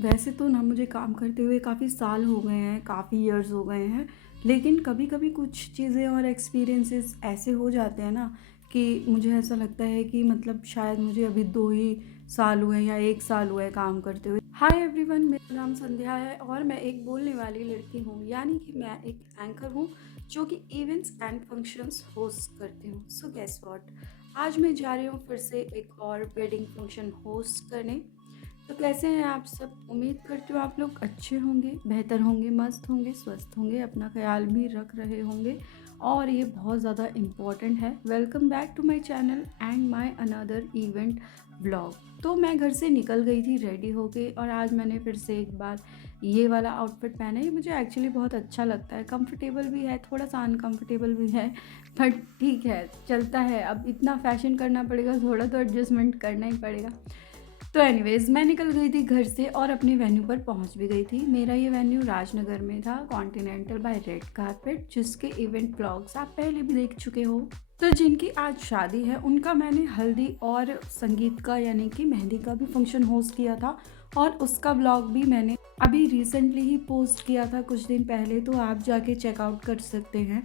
वैसे तो ना मुझे काम करते हुए काफ़ी साल हो गए हैं, काफ़ी इयर्स हो गए हैं। लेकिन कभी-कभी कुछ चीज़ें और एक्सपीरियंसेस ऐसे हो जाते हैं ना कि मुझे ऐसा लगता है कि मतलब शायद मुझे अभी 2 ही साल हुए हैं या 1 साल हुआ है काम करते हुए। हाय एवरीवन, मेरा नाम संध्या है और मैं एक बोलने वाली लड़की हूँ, यानी कि मैं एक एंकर हूँ जो कि इवेंट्स एंड फंक्शंस होस्ट करती हूँ। सो गेस व्हाट, आज मैं जा रही हूँ फिर से एक और वेडिंग फंक्शन होस्ट करने। तो कैसे हैं आप सब? उम्मीद करती हूँ आप लोग अच्छे होंगे, बेहतर होंगे, मस्त होंगे, स्वस्थ होंगे, अपना ख़्याल भी रख रहे होंगे और ये बहुत ज़्यादा इम्पॉर्टेंट है। Welcome back to my channel and my another event vlog. तो मैं घर से निकल गई थी रेडी होके और आज मैंने फिर से एक बार ये वाला आउटफिट पहना है। ये मुझे एक्चुअली बहुत अच्छा लगता है, कंफर्टेबल भी है, थोड़ा सा अनकंफर्टेबल भी है, बट ठीक है, चलता है। अब इतना फैशन करना पड़ेगा, थोड़ा तो एडजस्टमेंट करना ही पड़ेगा। तो एनीवेज़ मैं निकल गई थी घर से और अपने वेन्यू पर पहुंच भी गई थी। मेरा ये वेन्यू राजनगर में था, कॉन्टिनेंटल बाय रेड कारपेट, जिसके इवेंट ब्लॉग्स आप पहले भी देख चुके हो। तो जिनकी आज शादी है उनका मैंने हल्दी और संगीत का यानी कि मेहंदी का भी फंक्शन होस्ट किया था और उसका ब्लॉग भी मैंने अभी रिसेंटली ही पोस्ट किया था कुछ दिन पहले, तो आप जाके चेकआउट कर सकते हैं।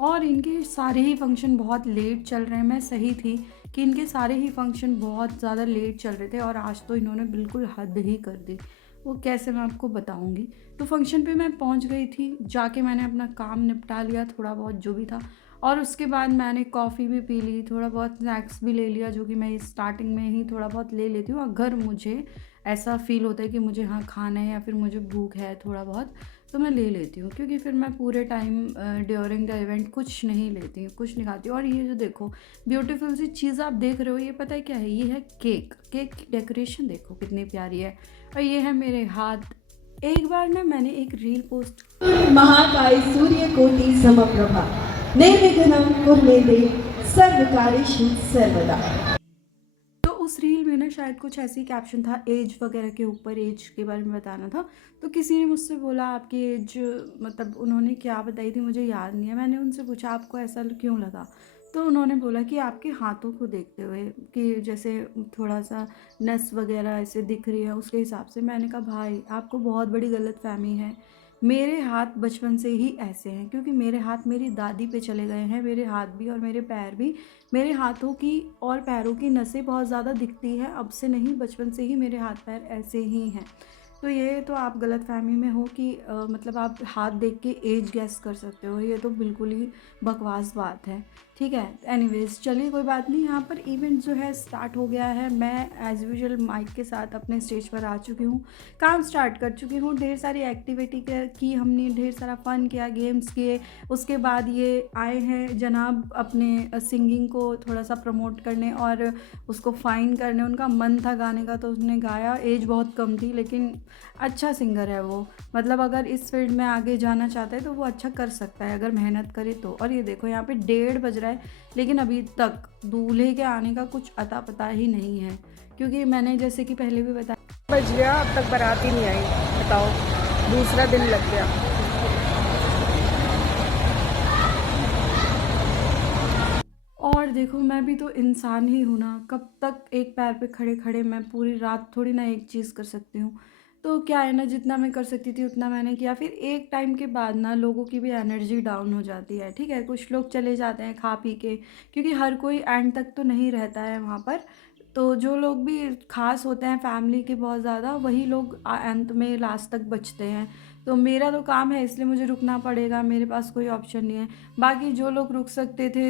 और इनके सारे ही फंक्शन बहुत लेट चल रहे हैं। मैं सही थी कि इनके सारे ही फंक्शन बहुत ज़्यादा लेट चल रहे थे और आज तो इन्होंने बिल्कुल हद ही कर दी। वो कैसे मैं आपको बताऊंगी। तो फंक्शन पे मैं पहुंच गई थी, जाके मैंने अपना काम निपटा लिया थोड़ा बहुत जो भी था और उसके बाद मैंने कॉफ़ी भी पी ली, थोड़ा बहुत स्नैक्स भी ले लिया जो कि मैं स्टार्टिंग में ही थोड़ा बहुत ले लेती हूँ। अगर मुझे ऐसा फ़ील होता है कि मुझे हाँ खाना है या फिर मुझे भूख है थोड़ा बहुत, तो मैं ले लेती हूँ, क्योंकि फिर मैं पूरे टाइम ड्यूरिंग द इवेंट कुछ नहीं लेती हूँ, कुछ नहीं खाती हूँ। और ये जो देखो ब्यूटीफुल सी चीज़ आप देख रहे हो, ये पता है क्या है? ये है केक। केक की डेकोरेशन देखो कितनी प्यारी है। और ये है मेरे हाथ। एक बार ना मैंने एक रील पोस्ट महाकाय सूर्यकोटि समप्रभा निर्विघ्नं कुरु मे सर्वकार्येषु सर्वदा। तो उस रील में ना शायद कुछ ऐसी कैप्शन था एज वगैरह के ऊपर, एज के बारे में बताना था। तो किसी ने मुझसे बोला आपकी एज, मतलब उन्होंने क्या बताई थी मुझे याद नहीं है। मैंने उनसे पूछा आपको ऐसा क्यों लगा? तो उन्होंने बोला कि आपके हाथों को देखते हुए कि जैसे थोड़ा सा नस वगैरह ऐसे दिख रही है उसके हिसाब से। मैंने कहा भाई आपको बहुत बड़ी गलतफहमी है। मेरे हाथ बचपन से ही ऐसे हैं, क्योंकि मेरे हाथ मेरी दादी पे चले गए हैं। मेरे हाथ भी और मेरे पैर भी, मेरे हाथों की और पैरों की नसें बहुत ज़्यादा दिखती है अब से नहीं, बचपन से ही मेरे हाथ पैर ऐसे ही हैं। तो ये तो आप गलतफ़हमी में हो कि मतलब आप हाथ देख के एज गेस कर सकते हो, ये तो बिल्कुल ही बकवास बात है। ठीक है, एनीवेज़ चलिए कोई बात नहीं। यहाँ पर इवेंट जो है स्टार्ट हो गया है। मैं एज़ यूजुअल माइक के साथ अपने स्टेज पर आ चुकी हूँ, काम स्टार्ट कर चुकी हूँ। ढेर सारी एक्टिविटी की हमने, ढेर सारा फ़न किया, गेम्स किए। उसके बाद ये आए हैं जनाब अपने सिंगिंग को थोड़ा सा प्रमोट करने और उसको फ़ाइन करने। उनका मन था गाने का तो उसने गाया। एज बहुत कम थी लेकिन अच्छा सिंगर है वो। मतलब अगर इस फील्ड में आगे जाना चाहता है तो वो अच्छा कर सकता है अगर मेहनत करे तो। और ये देखो यहाँ पे 1:30 बज रहा है लेकिन अभी तक दूल्हे के आने का कुछ अता पता ही नहीं है, क्योंकि मैंने जैसे कि पहले भी बताया बज गया, अब तक बारात ही नहीं आई। बताओ, दूसरा दिन लग गया। और देखो मैं भी तो इंसान ही हूँ ना, कब तक एक पैर पे खड़े खड़े मैं पूरी रात थोड़ी ना एक चीज़ कर सकती हूँ। तो क्या है ना, जितना मैं कर सकती थी उतना मैंने किया। फिर एक टाइम के बाद ना लोगों की भी एनर्जी डाउन हो जाती है। ठीक है, कुछ लोग चले जाते हैं खा पी के, क्योंकि हर कोई एंड तक तो नहीं रहता है वहाँ पर। तो जो लोग भी खास होते हैं फैमिली के बहुत ज़्यादा, वही लोग अंत में लास्ट तक बचते हैं। तो मेरा तो काम है इसलिए मुझे रुकना पड़ेगा, मेरे पास कोई ऑप्शन नहीं है। बाकी जो लोग रुक सकते थे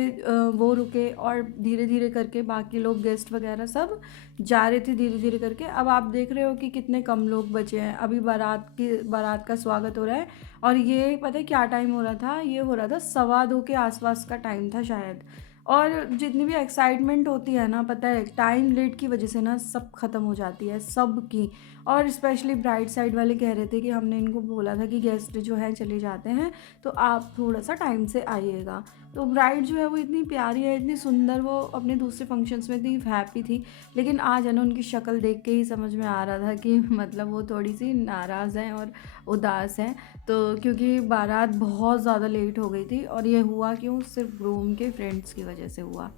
वो रुके और धीरे धीरे करके बाकी लोग गेस्ट वगैरह सब जा रहे थे धीरे धीरे करके। अब आप देख रहे हो कि कितने कम लोग बचे हैं। अभी बारात का स्वागत हो रहा है और ये पता है क्या टाइम हो रहा था? ये हो रहा था 1:15 के आसपास का टाइम था शायद। और जितनी भी एक्साइटमेंट होती है ना, पता है टाइम लेट की वजह से ना सब ख़त्म हो जाती है सब की। और स्पेशली ब्राइड साइड वाले कह रहे थे कि हमने इनको बोला था कि गेस्ट जो है चले जाते हैं तो आप थोड़ा सा टाइम से आइएगा। तो ब्राइड जो है वो इतनी प्यारी है, इतनी सुंदर, वो अपने दूसरे फंक्शंस में इतनी हैप्पी थी। लेकिन आज है ना उनकी शक्ल देख के ही समझ में आ रहा था कि मतलब वो थोड़ी सी नाराज़ हैं और उदास हैं। तो क्योंकि बारात बहुत ज़्यादा लेट हो गई थी और ये हुआ क्यों? सिर्फ ग्रूम के फ्रेंड्स की वजह से हुआ।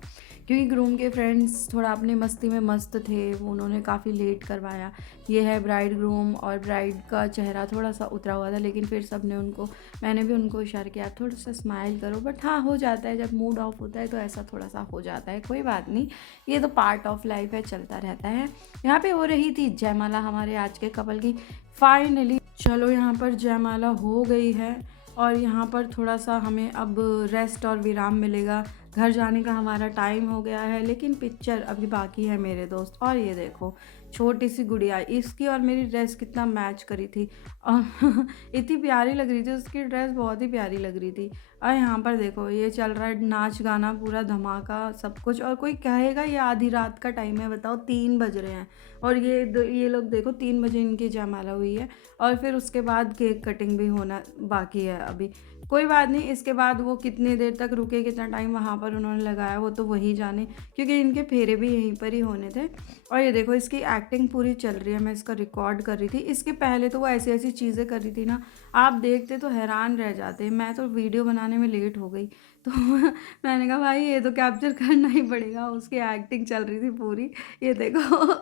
क्योंकि ग्रूम के फ्रेंड्स थोड़ा अपनी मस्ती में मस्त थे, वो उन्होंने काफ़ी लेट करवाया। ये है ब्राइड ग्रूम, और ब्राइड का चेहरा थोड़ा सा उतरा हुआ था, लेकिन फिर सब ने उनको, मैंने भी उनको इशारा किया थोड़ा सा स्माइल करो, बट हाँ हो जाता है, जब मूड ऑफ होता है तो ऐसा थोड़ा सा हो जाता है, कोई बात नहीं, ये तो पार्ट ऑफ लाइफ है, चलता रहता है। यहाँ पे हो रही थी जयमाला हमारे आज के कपल की। फाइनली चलो यहाँ पर जयमाला हो गई है, और यहाँ पर थोड़ा सा हमें अब रेस्ट और विराम मिलेगा, घर जाने का हमारा टाइम हो गया है, लेकिन पिक्चर अभी बाकी है मेरे दोस्त। और ये देखो छोटी सी गुड़िया, इसकी और मेरी ड्रेस कितना मैच करी थी और इतनी प्यारी लग रही थी, उसकी ड्रेस बहुत ही प्यारी लग रही थी। और यहाँ पर देखो ये चल रहा है नाच गाना, पूरा धमाका सब कुछ, और कोई कहेगा ये आधी रात का टाइम है, बताओ 3 बज रहे हैं, और ये लोग देखो 3 बजे इनकी जयमाला हुई है, और फिर उसके बाद केक कटिंग भी होना बाकी है अभी। कोई बात नहीं, इसके बाद वो कितनी देर तक रुके, कितना टाइम वहाँ पर उन्होंने लगाया वो तो वही जाने, क्योंकि इनके फेरे भी यहीं पर ही होने थे। और ये देखो इसकी एक्टिंग पूरी चल रही है, मैं इसका रिकॉर्ड कर रही थी। इसके पहले तो वो ऐसी ऐसी चीज़ें कर रही थी ना, आप देखते तो हैरान रह जाते। मैं तो वीडियो बनाने में लेट हो गई, तो मैंने कहा भाई ये तो कैप्चर करना ही पड़ेगा, उसकी एक्टिंग चल रही थी पूरी। ये देखो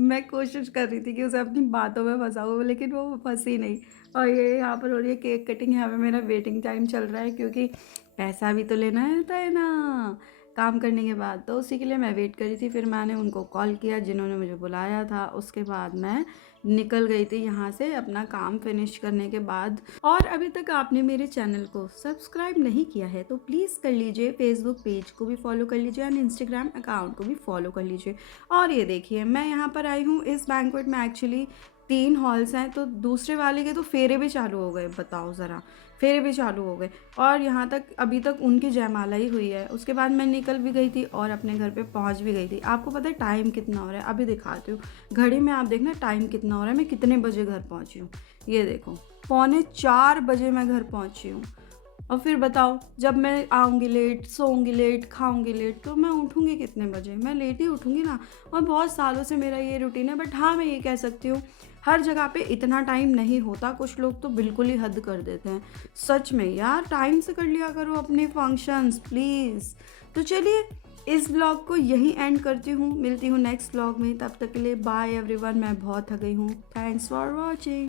मैं कोशिश कर रही थी कि उसे अपनी बातों में फंसाऊँ, लेकिन वो फंसी नहीं। और ये यहाँ पर हो रही है केक कटिंग, यहाँ पे मेरा वेटिंग टाइम चल रहा है, क्योंकि पैसा भी तो लेना है ना काम करने के बाद, तो उसी के लिए मैं वेट कर रही थी। फिर मैंने उनको कॉल किया जिन्होंने मुझे बुलाया था, उसके बाद मैं निकल गई थी यहाँ से अपना काम फिनिश करने के बाद। और अभी तक आपने मेरे चैनल को सब्सक्राइब नहीं किया है तो प्लीज़ कर लीजिए, फेसबुक पेज को भी फॉलो कर लीजिए एंड इंस्टाग्राम अकाउंट को भी फॉलो कर लीजिए। और ये देखिए मैं यहाँ पर आई हूँ इस बैंक्वेट में, एक्चुअली 3 हॉल्स हैं, तो दूसरे वाले के तो फेरे भी चालू हो गए, बताओ ज़रा, फेरे भी चालू हो गए। और यहाँ तक अभी तक उनकी जयमाला ही हुई है, उसके बाद मैं निकल भी गई थी और अपने घर पे पहुँच भी गई थी। आपको पता है टाइम कितना हो रहा है, अभी दिखाती हूँ घड़ी में, आप देखना टाइम कितना हो रहा है, मैं कितने बजे घर पहुँची हूँ। ये देखो 3:45 बजे मैं घर पहुँची हूँ। और फिर बताओ जब मैं आऊँगी लेट, सोऊंगी लेट, खाऊंगी लेट, तो मैं उठूँगी कितने बजे? मैं लेट ही उठूँगी ना। और बहुत सालों से मेरा ये रूटीन है, बट हाँ मैं ये कह सकती हूँ हर जगह पे इतना टाइम नहीं होता, कुछ लोग तो बिल्कुल ही हद कर देते हैं। सच में यार टाइम से कर लिया करो अपने फंक्शंस प्लीज़। तो चलिए इस व्लॉग को यहीं एंड करती हूँ, मिलती हूँ नेक्स्ट व्लॉग में, तब तक के लिए बाय एवरीवन। मैं बहुत थक गई हूँ, थैंक्स फॉर वॉचिंग।